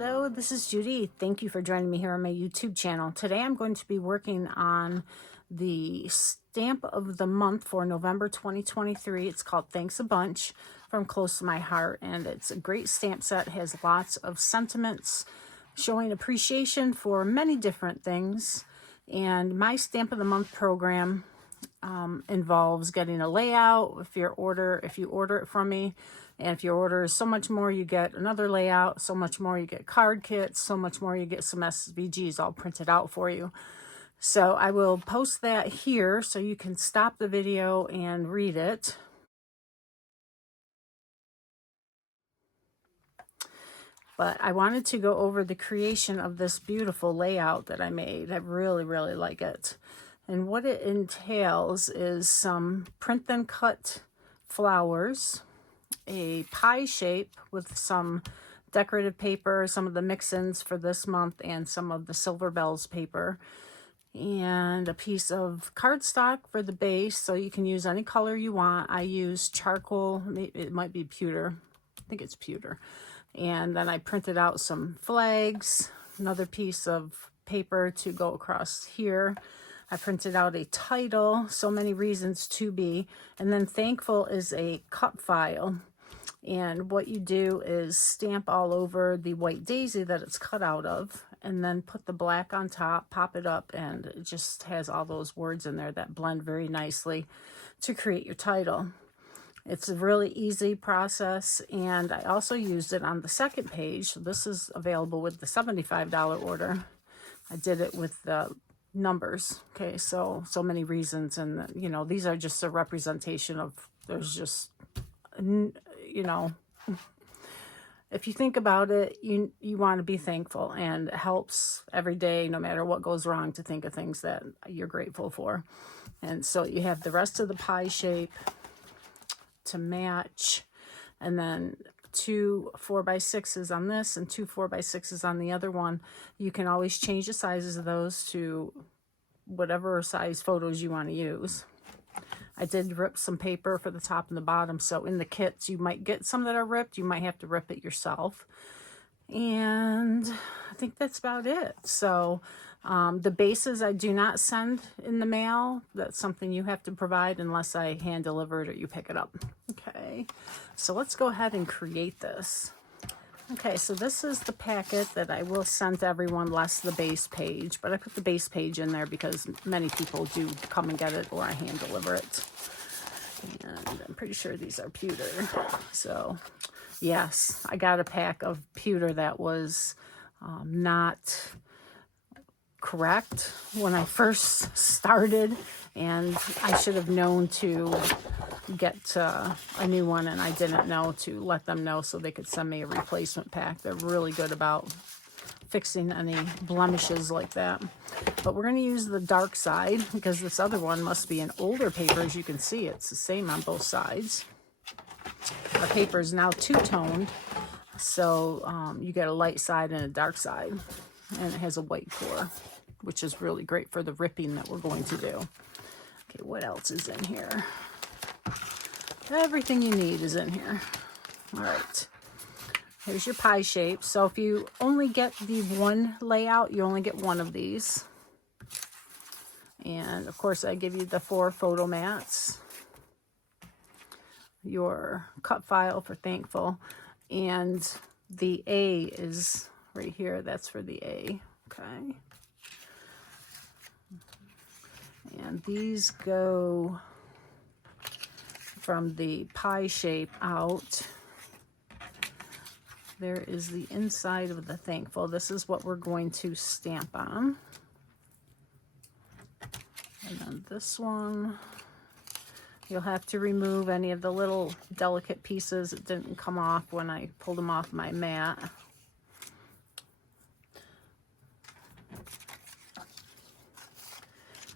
Hello, this is Judy. Thank you for joining me here on my YouTube channel. Today I'm going to be working on the stamp of the month for November 2023. It's called Thanks a Bunch from Close to My Heart, and it's a great stamp set. It has lots of sentiments showing appreciation for many different things. And my stamp of the month program involves getting a layout. If you order it from me, and if your order is so much more, you get another layout. So much more, you get card kits. So much more, you get some SVGs all printed out for you. So I will post that here so you can stop the video and read it. But I wanted to go over the creation of this beautiful layout that I made. I really, really like it. And what it entails is some print then cut flowers, a pie shape with some decorative paper, some of the mix-ins for this month, and some of the Silver Bells paper, and a piece of cardstock for the base, so you can use any color you want. I use charcoal, it might be pewter, I think it's pewter. And then I printed out some flags, another piece of paper to go across here. I printed out a title, So Many Reasons to Be, and then Thankful is a cut file. And what you do is stamp all over the white daisy that it's cut out of, and then put the black on top, pop it up, and it just has all those words in there that blend very nicely to create your title. It's a really easy process, and I also used it on the second page. So this is available with the $75 order. I did it with the numbers. Okay, so many reasons, and you know, these are just a representation of, there's just, you know, if you think about it, you want to be thankful, and it helps every day, no matter what goes wrong, to think of things that you're grateful for. And so you have the rest of the pie shape to match, and then 2 4x6s on this and 2 4x6s on the other one. You can always change the sizes of those to whatever size photos you want to use. I did rip some paper for the top and the bottom, so in the kits you might get some that are ripped. You might have to rip it yourself. And I think that's about it. So the bases I do not send in the mail. That's something you have to provide unless I hand deliver it or you pick it up. Okay, so let's go ahead and create this. Okay, so this is the packet that I will send to everyone, less the base page, but I put the base page in there because many people do come and get it, or I hand deliver it. And I'm pretty sure these are pewter. So yes, I got a pack of pewter that was not correct when I first started, and I should have known to get a new one, and I didn't know to let them know so they could send me a replacement pack. They're really good about fixing any blemishes like that. But we're going to use the dark side because this other one must be an older paper. As you can see, it's the same on both sides. The paper is now two-toned, so you get a light side and a dark side, and it has a white core, which is really great for the ripping that we're going to do. Okay, what else is in here? Everything you need is in here. All right, here's your pie shape. So if you only get the one layout, you only get one of these. And of course I give you the 4 photo mats, your cut file for Thankful, and the A is right here. That's for the A. Okay, and these go from the pie shape out. There is the inside of the Thankful. This is what we're going to stamp on. And then this one, you'll have to remove any of the little delicate pieces that didn't come off when I pulled them off my mat.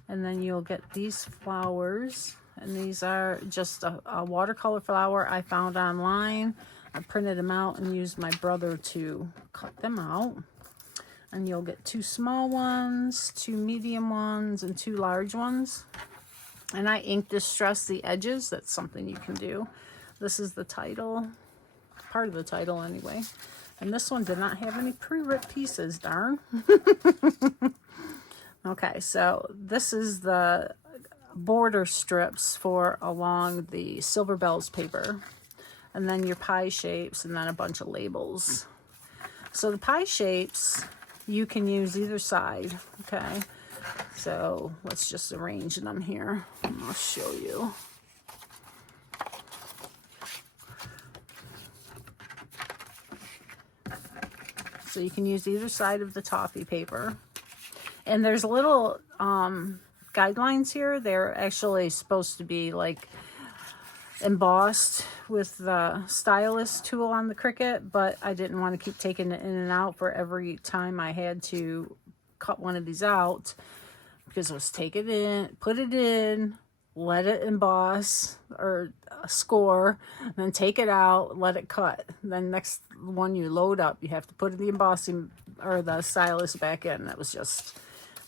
And then you'll get these flowers, and these are just a watercolor flower I found online. I printed them out and used my brother to cut them out. And you'll get 2 small ones, 2 medium ones, and 2 large ones. And I ink distress the edges. That's something you can do. This is the title, part of the title anyway. And this one did not have any pre-ripped pieces, darn. Okay, so this is the border strips for along the Silver Bells paper. And then your pie shapes, and then a bunch of labels. So the pie shapes, you can use either side, okay? So let's just arrange them here, and I'll show you. So you can use either side of the toffee paper. And there's little guidelines here. They're actually supposed to be like embossed with the stylus tool on the Cricut, but I didn't want to keep taking it in and out for every time I had to cut one of these out, because it was take it in, put it in, let it emboss or score, and then take it out, let it cut. Then next one you load up, you have to put the embossing or the stylus back in. That was just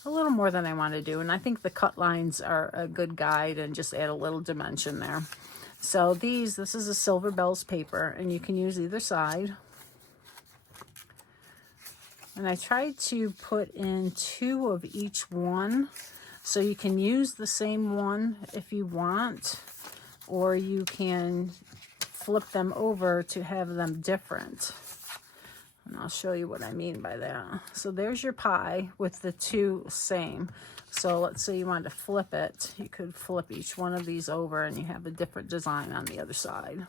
a little more than I want to do, and I think the cut lines are a good guide and just add a little dimension there. So this is a Silver Bells paper, and you can use either side. And I tried to put in 2 of each one, so you can use the same one if you want, or you can flip them over to have them different. And I'll show you what I mean by that. So there's your pie with the 2 same. So let's say you wanted to flip it. You could flip each one of these over and you have a different design on the other side.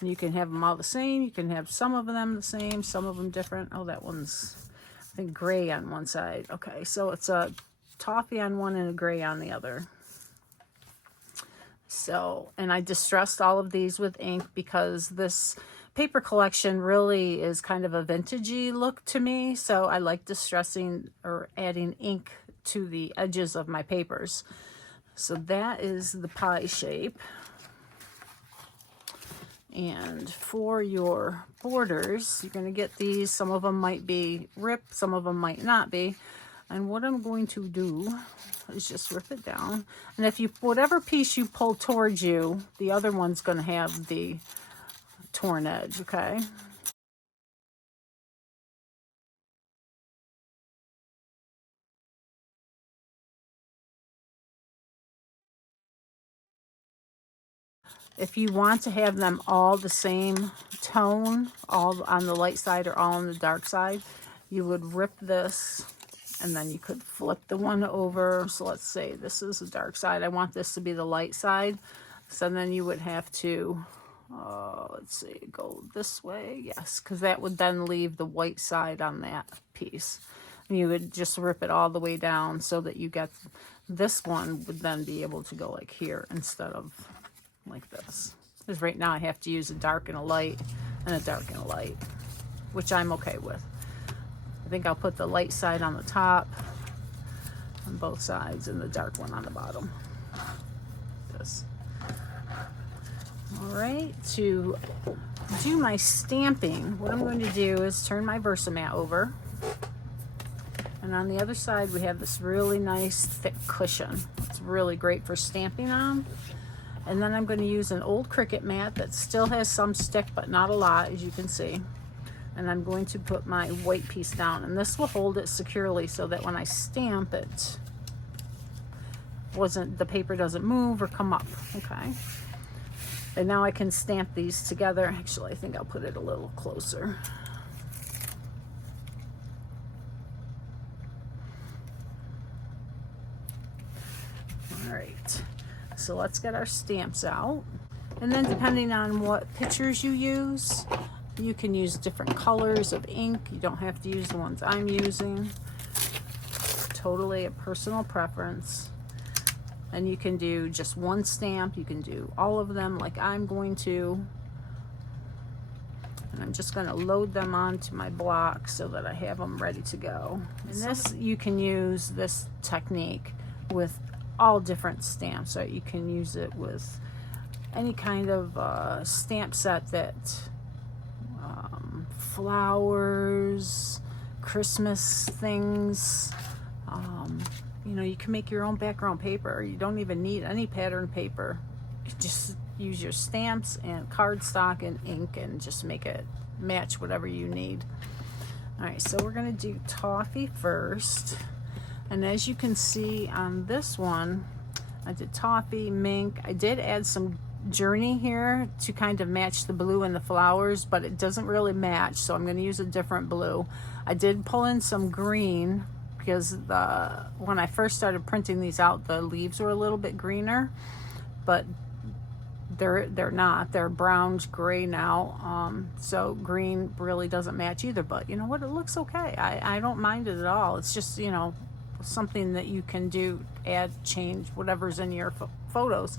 And you can have them all the same. You can have some of them the same, some of them different. Oh, that one's, I think, gray on one side. Okay, so it's a toffee on one and a gray on the other. So, and I distressed all of these with ink because this paper collection really is kind of a vintagey look to me. So I like distressing or adding ink to the edges of my papers. So that is the pie shape. And for your borders, you're going to get these. Some of them might be ripped, some of them might not be. And what I'm going to do is just rip it down. And if you, whatever piece you pull towards you, the other one's going to have the torn edge, okay? If you want to have them all the same tone, all on the light side or all on the dark side, you would rip this and then you could flip the one over. So let's say this is the dark side. I want this to be the light side. So then you would have to, let's see, go this way. Yes, because that would then leave the white side on that piece. And you would just rip it all the way down so that you get, this one would then be able to go like here instead of like this. Because right now I have to use a dark and a light and a dark and a light, which I'm okay with. I think I'll put the light side on the top on both sides and the dark one on the bottom. This. All right, to do my stamping, what I'm going to do is turn my Versamat over. And on the other side, we have this really nice thick cushion. It's really great for stamping on. And then I'm going to use an old Cricut mat that still has some stick, but not a lot, as you can see. And I'm going to put my white piece down. And this will hold it securely so that when I stamp it, the paper doesn't move or come up, okay? And now I can stamp these together. Actually, I think I'll put it a little closer. All right, so let's get our stamps out. And then depending on what pictures you use, you can use different colors of ink. You don't have to use the ones I'm using. Totally a personal preference. And you can do just one stamp. You can do all of them like I'm going to. And I'm just going to load them onto my block so that I have them ready to go. And this, you can use this technique with all different stamps. So you can use it with any kind of stamp set that flowers, Christmas things. You know, you can make your own background paper. You don't even need any pattern paper. You just use your stamps and cardstock and ink and just make it match whatever you need. All right, so we're gonna do toffee first. And as you can see on this one, I did toffee, mink. I did add some journey here to kind of match the blue and the flowers, but it doesn't really match, so I'm going to use a different blue. I did pull in some green because when I first started printing these out, the leaves were a little bit greener, but they're not. They're brownish gray now, so green really doesn't match either, but you know what, it looks okay. I don't mind it at all. It's just, you know, something that you can do, add, change whatever's in your photos,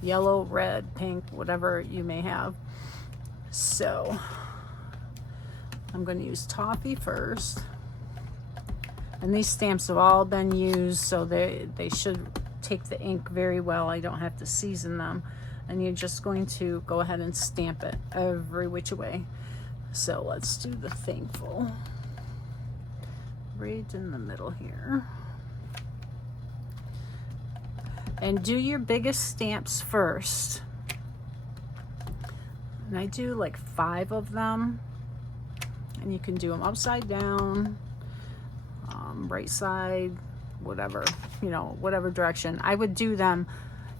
yellow, red, pink, whatever you may have. So I'm going to use toffee first, and these stamps have all been used, so they should take the ink very well. I don't have to season them, and you're just going to go ahead and stamp it every which way. So let's do the thankful right in the middle here. And do your biggest stamps first. And I do like 5 of them. And you can do them upside down, right side, whatever, you know, whatever direction. I would do them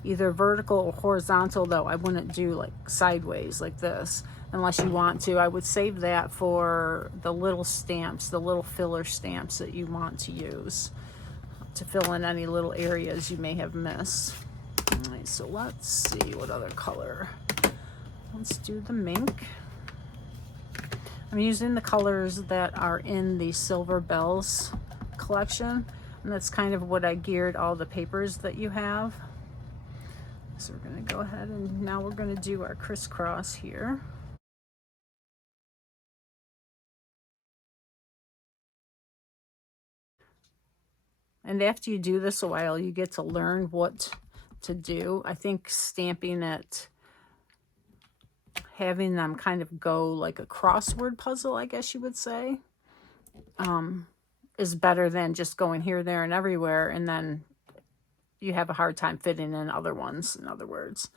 either vertical or horizontal, though. I wouldn't do like sideways like this unless you want to. I would save that for the little stamps, the little filler stamps that you want to use to fill in any little areas you may have missed. All right, so let's see what other color. Let's do the mink. I'm using the colors that are in the Silver Bells collection, and that's kind of what I geared all the papers that you have. So we're going to go ahead and now we're going to do our crisscross here. And after you do this a while, you get to learn what to do. I think stamping it, having them kind of go like a crossword puzzle, I guess you would say, is better than just going here, there, and everywhere, and then you have a hard time fitting in other ones, in other words.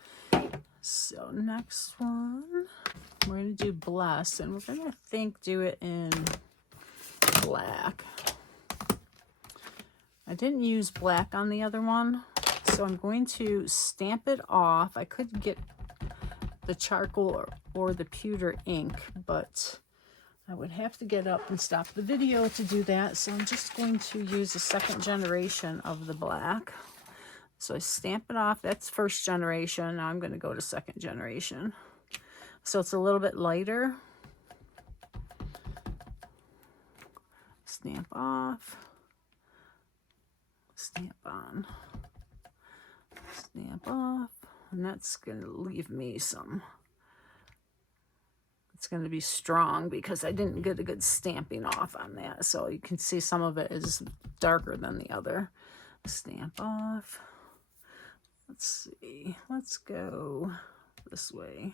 So next one, we're going to do bless, and we're going to do it in black. I didn't use black on the other one, so I'm going to stamp it off. I could get the charcoal or the pewter ink, but I would have to get up and stop the video to do that, so I'm just going to use the 2nd generation of the black. So I stamp it off. That's 1st generation. Now I'm going to go to 2nd generation. So it's a little bit lighter. Stamp off. Stamp on, stamp off, and that's going to leave me some. It's going to be strong because I didn't get a good stamping off on that, so you can see some of it is darker than the other. Stamp off. Let's see, let's go this way.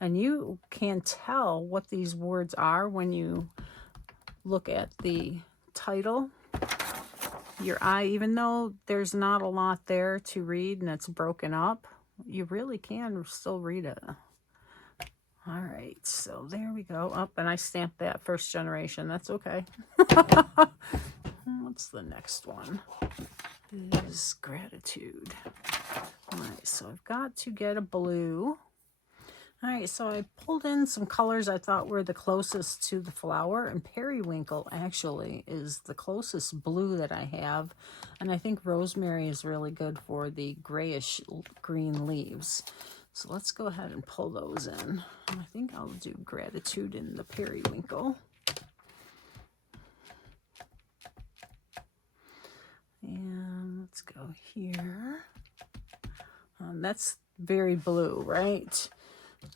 And you can tell what these words are when you look at the title. Your eye, even though there's not a lot there to read and it's broken up, you really can still read it. All right, so there we go. Up, and I stamped that 1st generation. That's okay. What's the next one? Is gratitude. All right, so I've got to get a blue. All right, so I pulled in some colors I thought were the closest to the flower, and periwinkle actually is the closest blue that I have, and I think rosemary is really good for the grayish green leaves. So let's go ahead and pull those in. I think I'll do gratitude in the periwinkle. And let's go here. That's very blue, right?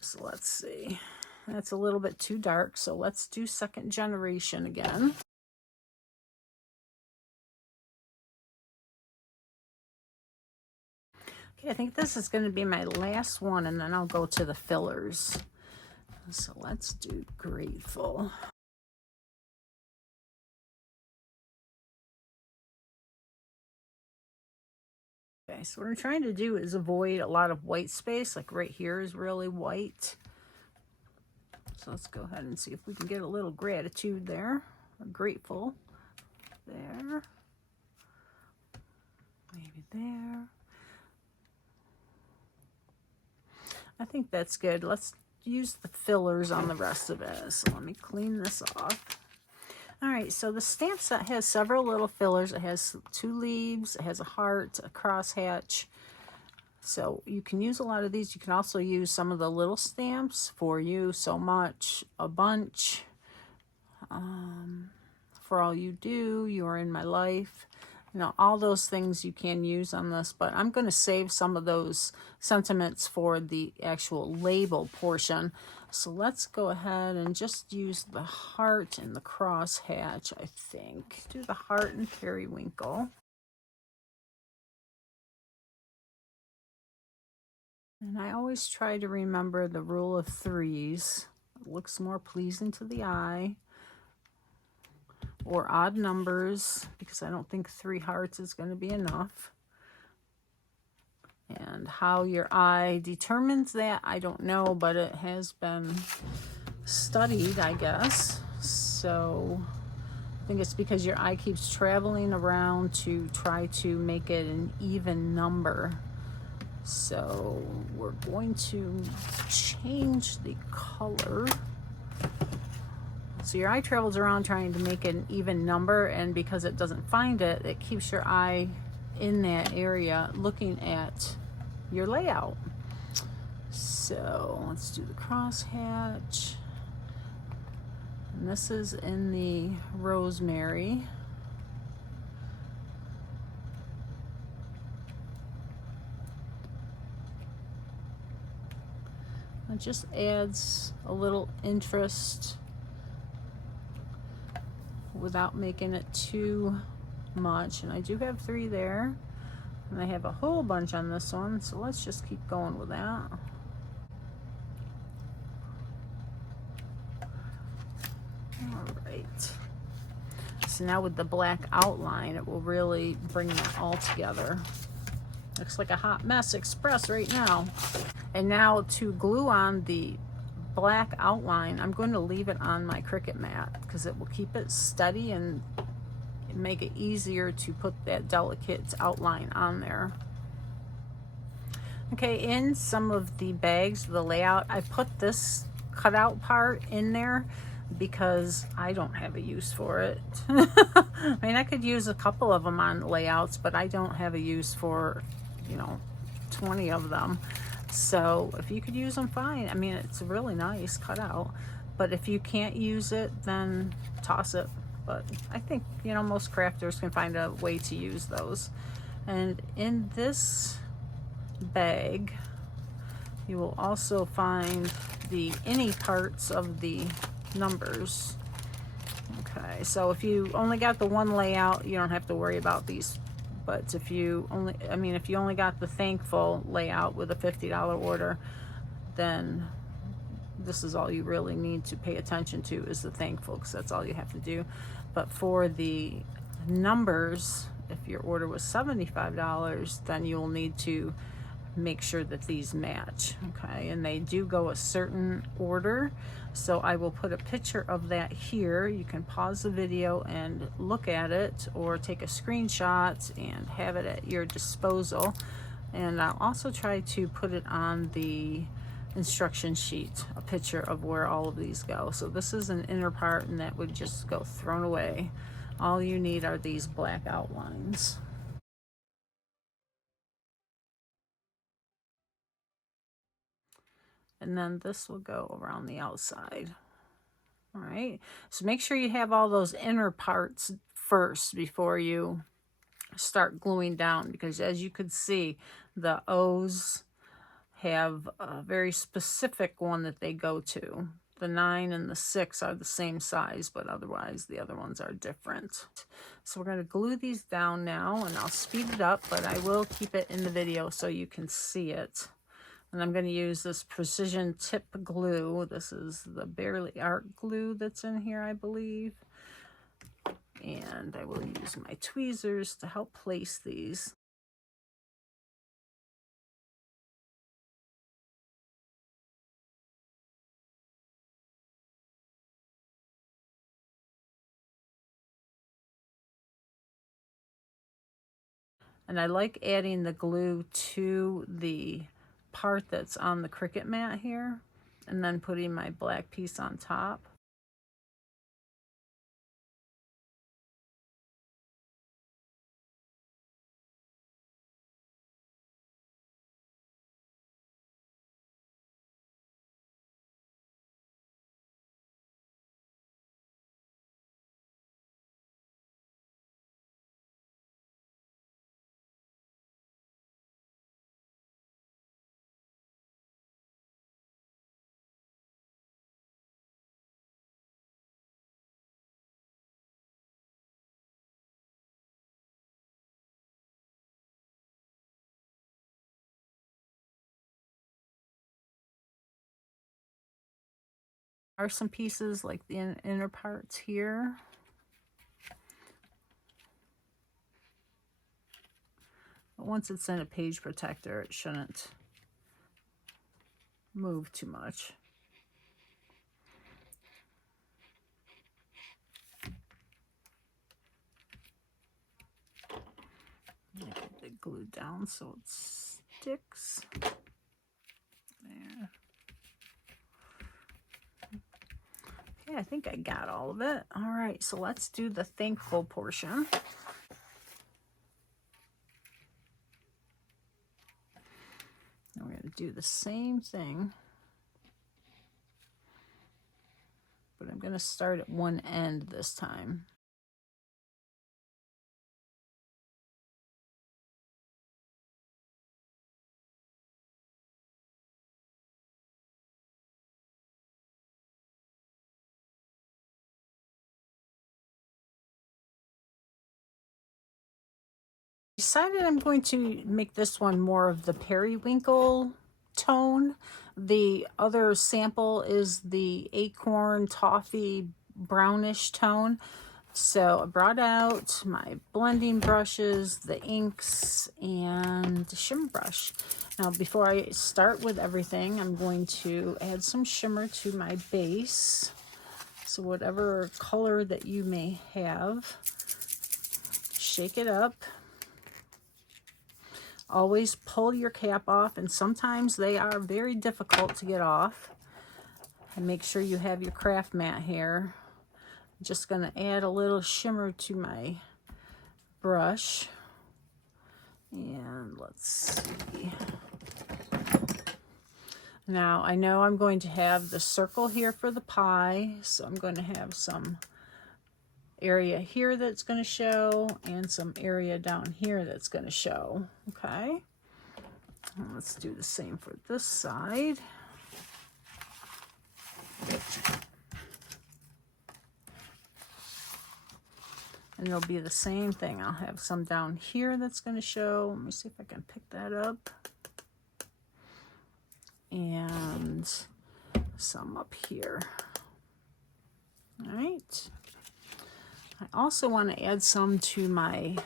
So let's see. That's a little bit too dark, so let's do 2nd generation again. Okay, I think this is going to be my last one, and then I'll go to the fillers. So let's do grateful. Okay, so what I'm trying to do is avoid a lot of white space. Like right here is really white. So let's go ahead and see if we can get a little gratitude there. Or grateful there. Maybe there. I think that's good. Let's use the fillers on the rest of it. So let me clean this off. All right, so the stamp set has several little fillers. It has 2 leaves, it has a heart, a crosshatch. So you can use a lot of these. You can also use some of the little stamps, for you, so much, a bunch, for all you do, you are in my life. You know, all those things you can use on this, but I'm going to save some of those sentiments for the actual label portion. So let's go ahead and just use the heart and the crosshatch, I think. Do the heart and periwinkle. And I always try to remember the rule of 3s. It looks more pleasing to the eye. Or odd numbers, because I don't think 3 hearts is going to be enough. And how your eye determines that, I don't know, but it has been studied, I guess. So I think it's because your eye keeps traveling around to try to make it an even number. So we're going to change the color. So your eye travels around trying to make an even number, and because it doesn't find it, it keeps your eye in that area looking at your layout. So let's do the crosshatch. And this is in the rosemary. It just adds a little interest without making it too much. And I do have 3 there, and I have a whole bunch on this one, so let's just keep going with that. All right, so now with the black outline, it will really bring that all together. Looks like a hot mess express right now. And now to glue on the black outline, I'm going to leave it on my Cricut mat because it will keep it steady and make it easier to put that delicate outline on there. Okay, in some of the bags, the layout, I put this cutout part in there because I don't have a use for it. I mean, I could use a couple of them on layouts, but I don't have a use for, you know, 20 of them. So if you could use them, fine. I mean, it's a really nice cutout, but if you can't use it, then toss it. But I think, you know, most crafters can find a way to use those. And in this bag, you will also find the any parts of the numbers. Okay, so if you only got the one layout, you don't have to worry about these. But if you only, I mean, if you only got the thankful layout with a $50 order, then this is all you really need to pay attention to is the thankful, because that's all you have to do. But for the numbers, if your order was $75, then you'll need to make sure that these match. Okay, and they do go a certain order, so I will put a picture of that here. You can pause the video and look at it, or take a screenshot and have it at your disposal. And I'll also try to put it on the instruction sheet, a picture of where all of these go. So this is an inner part, and that would just go thrown away. All you need are these black outlines. And then this will go around the outside. All right, so make sure you have all those inner parts first before you start gluing down, because as you could see, the O's have a very specific one that they go to. The 9 and the 6 are the same size, but otherwise the other ones are different. So we're going to glue these down now, and I'll speed it up, but I will keep it in the video so you can see it. And I'm going to use this precision tip glue. This is the Barely Art glue that's in here, I believe. And I will use my tweezers to help place these. And I like adding the glue to the part that's on the Cricut mat here, and then putting my black piece on top. Are some pieces like the inner parts here. But once it's in a page protector, it shouldn't move too much. Get it glued down so it sticks. There. Okay, I think I got all of it. All right, so let's do the thankful portion. And we're going to do the same thing, but I'm going to start at one end this time. Decided I'm going to make this one more of the periwinkle tone. The other sample is the acorn toffee brownish tone. So I brought out my blending brushes, the inks, and the shimmer brush. Now before I start with everything, I'm going to add some shimmer to my base. So whatever color that you may have, shake it up. Always pull your cap off, and sometimes they are very difficult to get off. And make sure you have your craft mat here. I'm just going to add a little shimmer to my brush. And let's see. Now I know I'm going to have the circle here for the pie, so I'm going to have some area here that's going to show and some area down here that's going to show. Okay, and let's do the same for this side. And it'll be the same thing. I'll have some down here that's going to show. Let me see if I can pick that up. And some up here. All right. I also want to add some to my,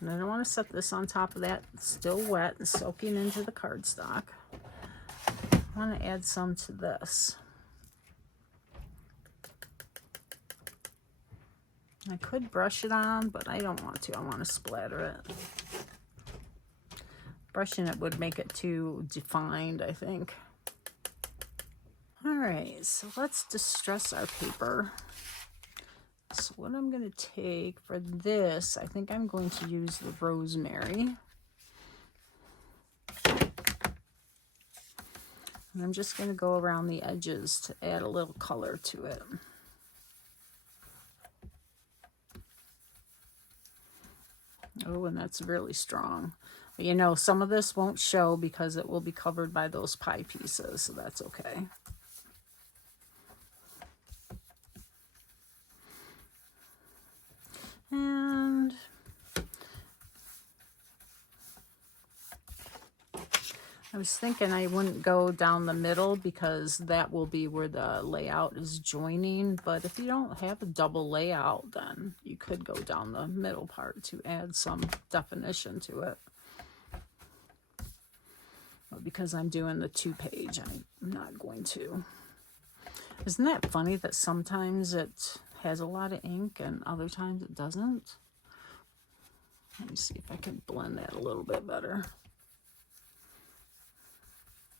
and I don't want to set this on top of that. It's still wet and soaking into the cardstock. I want to add some to this. I could brush it on, but I don't want to. I want to splatter it. Brushing it would make it too defined, I think. All right, so let's distress our paper. So what I'm going to take for this, I think I'm going to use the rosemary. And I'm just going to go around the edges to add a little color to it. Oh, and that's really strong. But you know, some of this won't show because it will be covered by those pie pieces, so that's okay. And I was thinking I wouldn't go down the middle because that will be where the layout is joining. But if you don't have a double layout, then you could go down the middle part to add some definition to it. But because I'm doing the 2-page, I'm not going to. Isn't that funny that sometimes it has a lot of ink and other times it doesn't? Let me see if I can blend that a little bit better.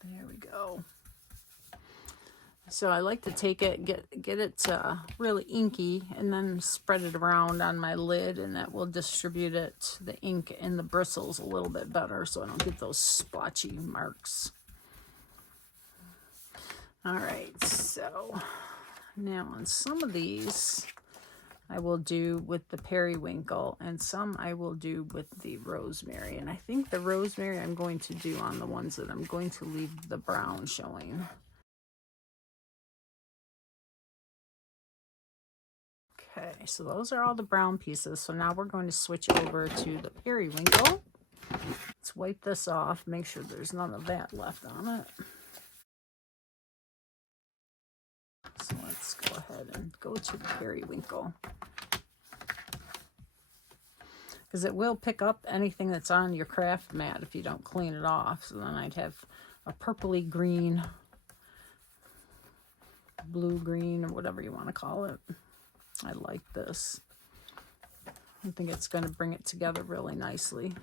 There we go. So I like to take it, get it really inky, and then spread it around on my lid, and that will distribute it, the ink and the bristles, a little bit better, so I don't get those splotchy marks. All right, so now on some of these, I will do with the periwinkle, and some I will do with the rosemary. And I think the rosemary I'm going to do on the ones that I'm going to leave the brown showing. Okay, so those are all the brown pieces. So now we're going to switch over to the periwinkle. Let's wipe this off, make sure there's none of that left on it. So let's go ahead and go to the periwinkle, because it will pick up anything that's on your craft mat if you don't clean it off. So then I'd have a purpley green, blue green, or whatever you want to call it. I like this. I think it's going to bring it together really nicely.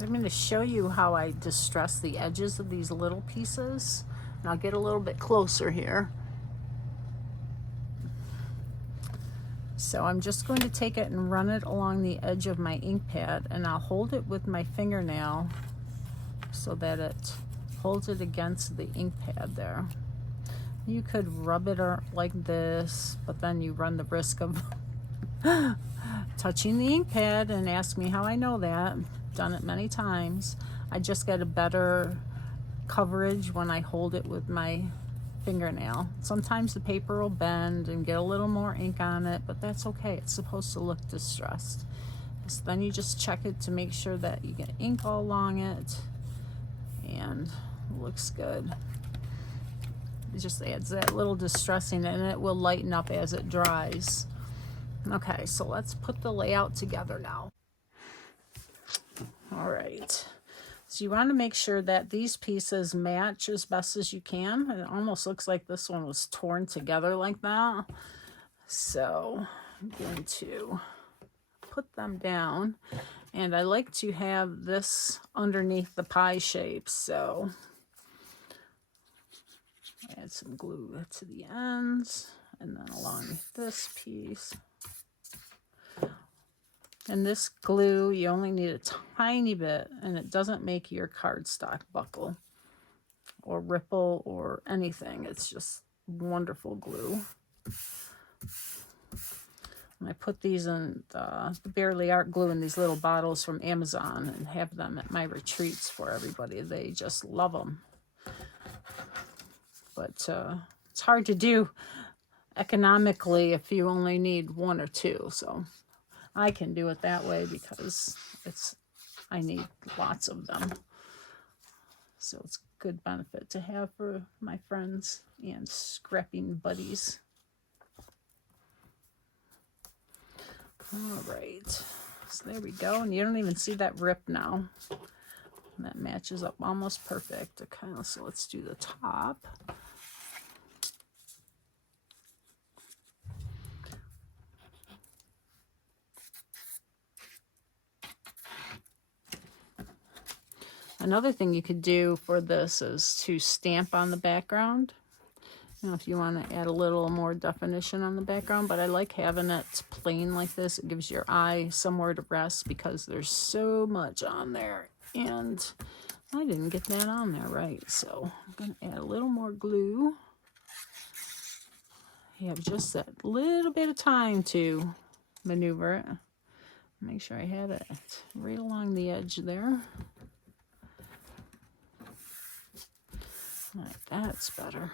I'm going to show you how I distress the edges of these little pieces. And I'll get a little bit closer here. So I'm just going to take it and run it along the edge of my ink pad, and I'll hold it with my fingernail so that it holds it against the ink pad there. You could rub it like this, but then you run the risk of touching the ink pad, and ask me how I know that. Done it many times. I just get a better coverage when I hold it with my fingernail. Sometimes the paper will bend and get a little more ink on it, but that's okay. It's supposed to look distressed. So then you just check it to make sure that you get ink all along it, and it looks good. It just adds that little distressing, and it will lighten up as it dries. Okay, so let's put the layout together now. All right, so you want to make sure that these pieces match as best as you can. It almost looks like this one was torn together like that. So I'm going to put them down, and I like to have this underneath the pie shape, so add some glue to the ends, and then along this piece. And this glue, you only need a tiny bit, and it doesn't make your cardstock buckle or ripple or anything. It's just wonderful glue. And I put these in the Barely Art glue in these little bottles from Amazon, and have them at my retreats for everybody. They just love them. But it's hard to do economically if you only need one or two. So I can do it that way because I need lots of them. So it's good benefit to have for my friends and scrapping buddies. All right, so there we go. And you don't even see that rip now. And that matches up almost perfect. Okay, so let's do the top. Another thing you could do for this is to stamp on the background. You know, if you want to add a little more definition on the background, but I like having it plain like this. It gives your eye somewhere to rest because there's so much on there. And I didn't get that on there right, so I'm going to add a little more glue. You have just that little bit of time to maneuver it. Make sure I have it right along the edge there. All right, that's better.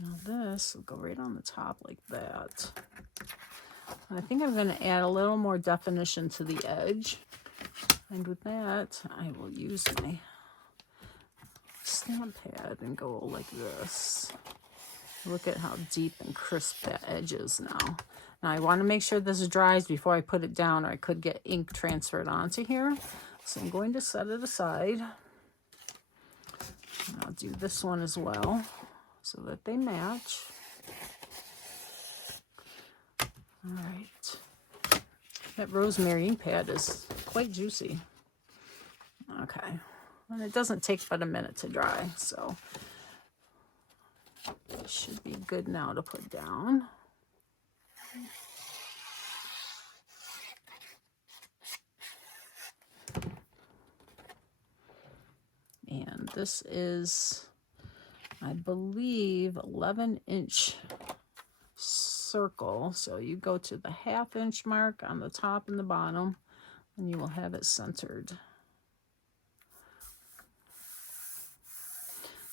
Now this will go right on the top like that. And I think I'm going to add a little more definition to the edge. And with that, I will use my stamp pad and go like this. Look at how deep and crisp that edge is now. Now I want to make sure this dries before I put it down, or I could get ink transferred onto here. So I'm going to set it aside. And I'll do this one as well so that they match. All right. That rosemary ink pad is quite juicy. Okay. And it doesn't take but a minute to dry, so it should be good now to put down. And this is, I believe, 11-inch circle. So you go to the 1/2 inch mark on the top and the bottom, and you will have it centered.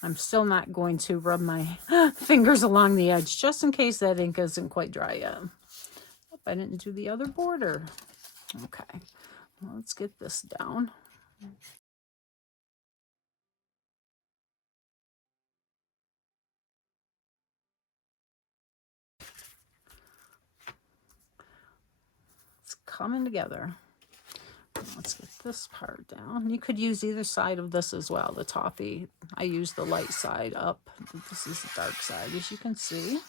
I'm still not going to rub my fingers along the edge, just in case that ink isn't quite dry yet. Oh, I didn't do the other border. Okay, well, let's get this down. It's coming together. Let's get this part down. You could use either side of this as well. The toffee, I use the light side up. This is the dark side, as you can see.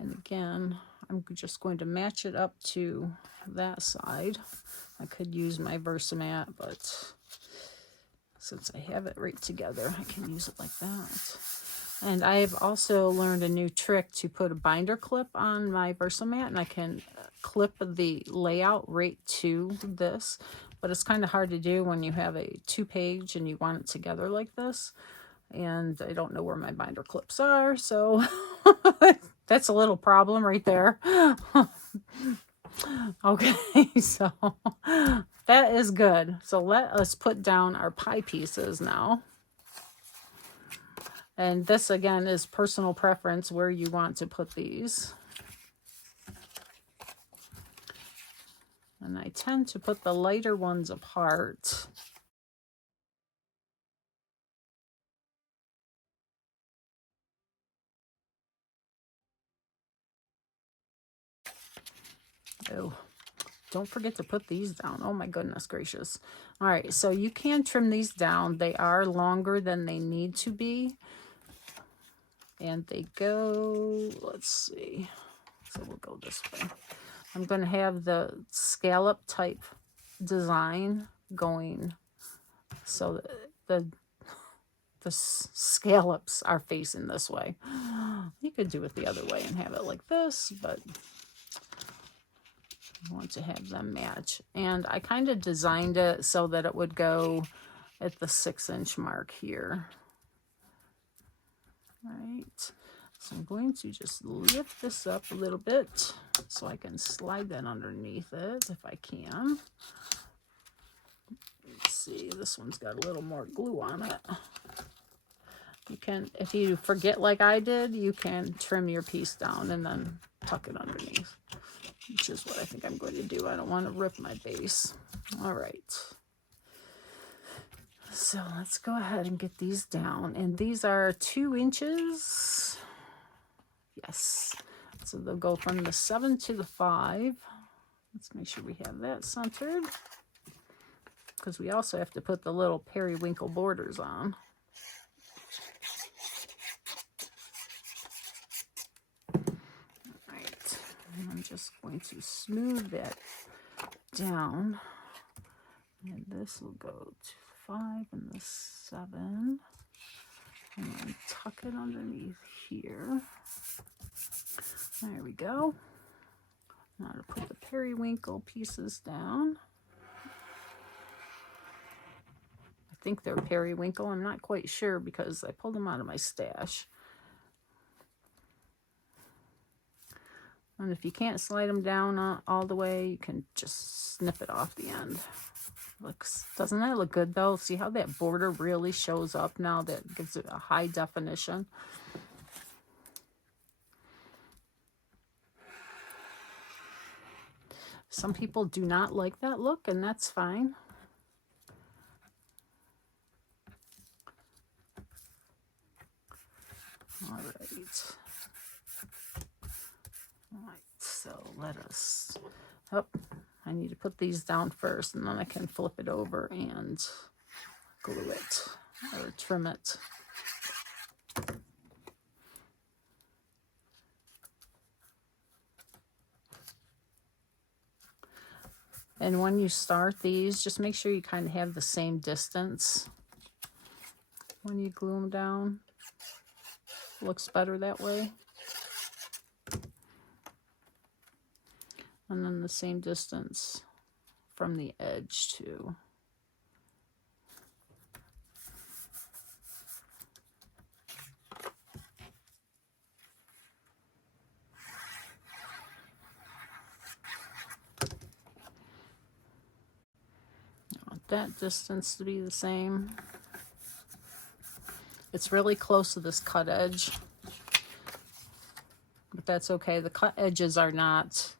And again, I'm just going to match it up to that side. I could use my Versamat, but since I have it right together, I can use it like that. And I've also learned a new trick to put a binder clip on my Versamat, and I can clip the layout right to this. But it's kind of hard to do when you have a 2-page and you want it together like this. And I don't know where my binder clips are, so that's a little problem right there. Okay, so that is good. So let us put down our pie pieces now. And this, again, is personal preference where you want to put these. And I tend to put the lighter ones apart. Oh, don't forget to put these down. Oh my goodness gracious. All right, so you can trim these down. They are longer than they need to be. And they go, let's see. So we'll go this way. I'm going to have the scallop type design going so that the scallops are facing this way. You could do it the other way and have it like this, but I want to have them match. And I kind of designed it so that it would go at the 6-inch mark here. Right, so I'm going to just lift this up a little bit so I can slide that underneath it if I can. Let's see, this one's got a little more glue on it. You can, if you forget like I did, you can trim your piece down and then tuck it underneath, which is what I think I'm going to do. I don't want to rip my base. All right. So let's go ahead and get these down. And these are 2 inches. Yes. So they'll go from the 7 to the 5. Let's make sure we have that centered, because we also have to put the little periwinkle borders on. All right. And I'm just going to smooth that down And this will go to 5 and the 7. And then tuck it underneath here. There we go. Now to put the periwinkle pieces down. I think they're periwinkle. I'm not quite sure because I pulled them out of my stash. And if you can't slide them down all the way, you can just snip it off the end. Doesn't that look good though? See how that border really shows up now? That gives it a high definition. Some people do not like that look, and that's fine. All right. All right, so let us, I need to put these down first, and then I can flip it over and glue it or trim it. And when you start these, just make sure you kind of have the same distance when you glue them down. Looks better that way. And then the same distance from the edge too. I want that distance to be the same. It's really close to this cut edge, but that's okay. The cut edges are not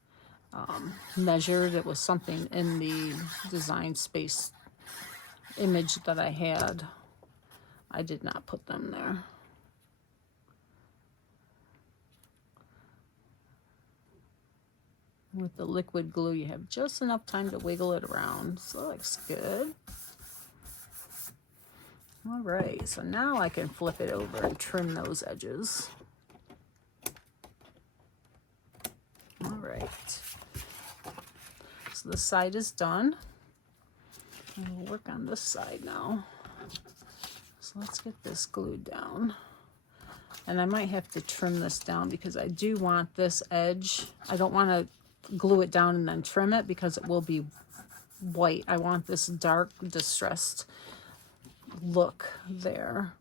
measured. It was something in the design space image that I had. I did not put them there. With the liquid glue, you have just enough time to wiggle it around. So it looks good. All right, so now I can flip it over and trim those edges. All right. So this side is done. And we'll work on this side now. So let's get this glued down. And I might have to trim this down because I do want this edge. I don't want to glue it down and then trim it because it will be white. I want this dark, distressed look there.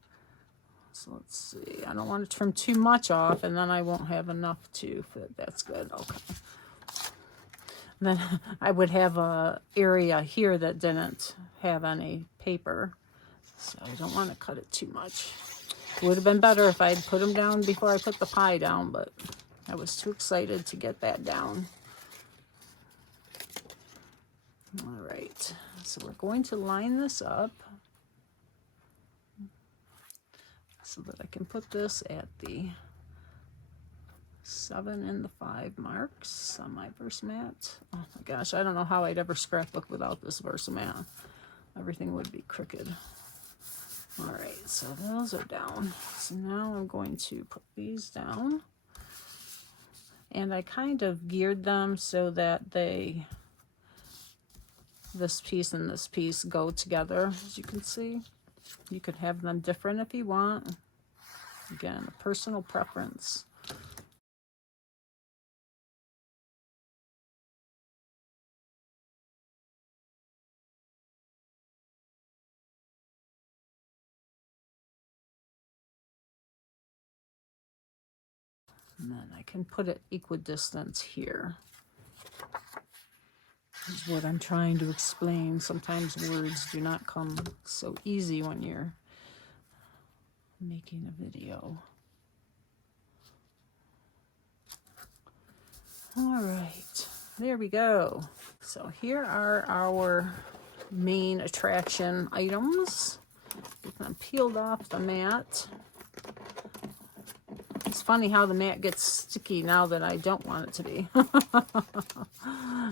So let's see. I don't want to trim too much off and then I won't have enough to fit. That's good. Okay. Then I would have a area here that didn't have any paper. So I don't want to cut it too much. It would have been better if I'd put them down before I put the pie down, but I was too excited to get that down. All right, so we're going to line this up so that I can put this at the 7 and the 5 marks on my Versamat. Oh my gosh, I don't know how I'd ever scrapbook without this Versamat. Everything would be crooked. All right, so those are down. So now I'm going to put these down. And I kind of geared them so that this piece and this piece go together, as you can see. You could have them different if you want. Again, a personal preference. And then I can put it equidistant here. Is what I'm trying to explain. Sometimes words do not come so easy when you're making a video. All right, there we go. So here are our main attraction items. Get them peeled off the mat. It's funny how the mat gets sticky now that I don't want it to be.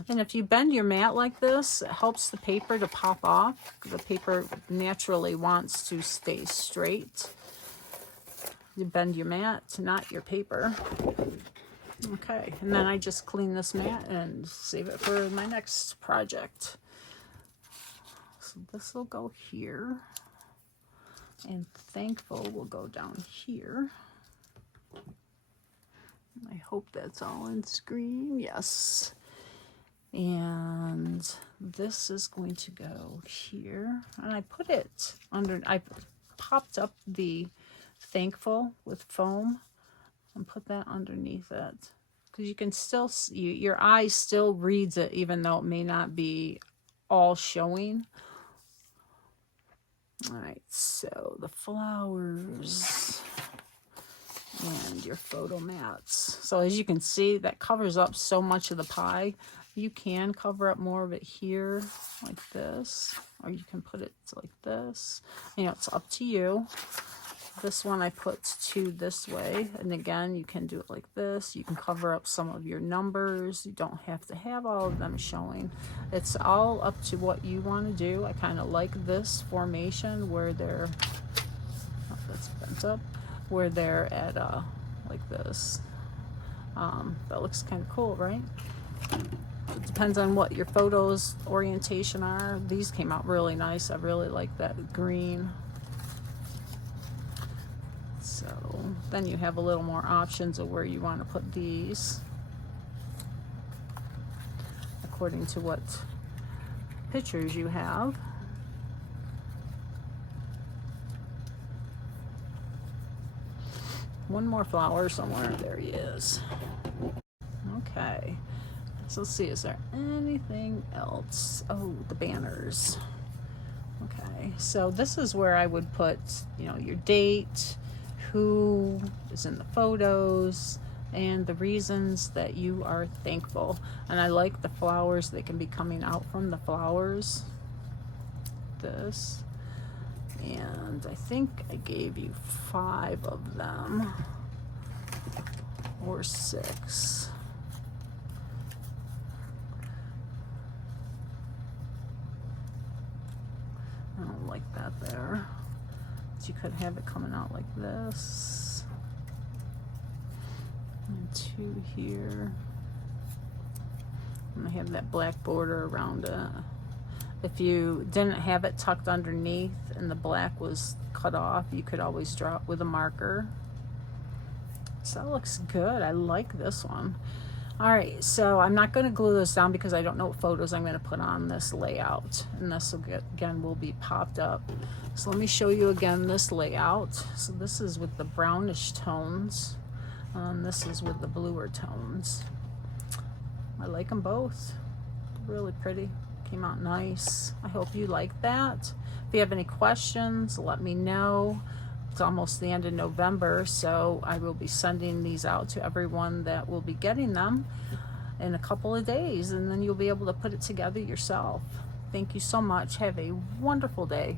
And if you bend your mat like this, it helps the paper to pop off. The paper naturally wants to stay straight. You bend your mat, not your paper. Okay, and then I just clean this mat and save it for my next project. So this will go here, and thankful will go down here. I hope that's all in screen. Yes. And this is going to go here. And I put it under, I popped up the thankful with foam and put that underneath it. Because you can still see, your eye still reads it even though it may not be all showing. All right, so the flowers and your photo mats. So as you can see, that covers up so much of the pie. You can cover up more of it here like this, or you can put it like this. You know, it's up to you. This one I put to this way, and again, you can do it like this. You can cover up some of your numbers. You don't have to have all of them showing. It's all up to what you want to do. I kind of like this formation where they're, oh, that's bent up, where they're at like this. That looks kind of cool, right? It depends on what your photos orientation are. These came out really nice. I really like that green. So then you have a little more options of where you want to put these according to what pictures you have. One more flower somewhere. There he is. Okay. So let's see, is there anything else? Oh, the banners. Okay, so this is where I would put, you know, your date, who is in the photos, and the reasons that you are thankful. And I like the flowers that can be coming out from the flowers. This. And I think I gave you 5 of them, or 6. I don't like that there. So you could have it coming out like this. And 2 here. And I have that black border around it. If you didn't have it tucked underneath and the black was cut off, you could always draw it with a marker. So that looks good. I like this one. All right, so I'm not going to glue this down because I don't know what photos I'm going to put on this layout. And this will get, again, will be popped up. So let me show you again this layout. So this is with the brownish tones. This is with the bluer tones. I like them both. Really pretty. Came out nice. I hope you like that. If you have any questions, let me know. It's almost the end of November, so I will be sending these out to everyone that will be getting them in a couple of days, and then you'll be able to put it together yourself. Thank you so much. Have a wonderful day.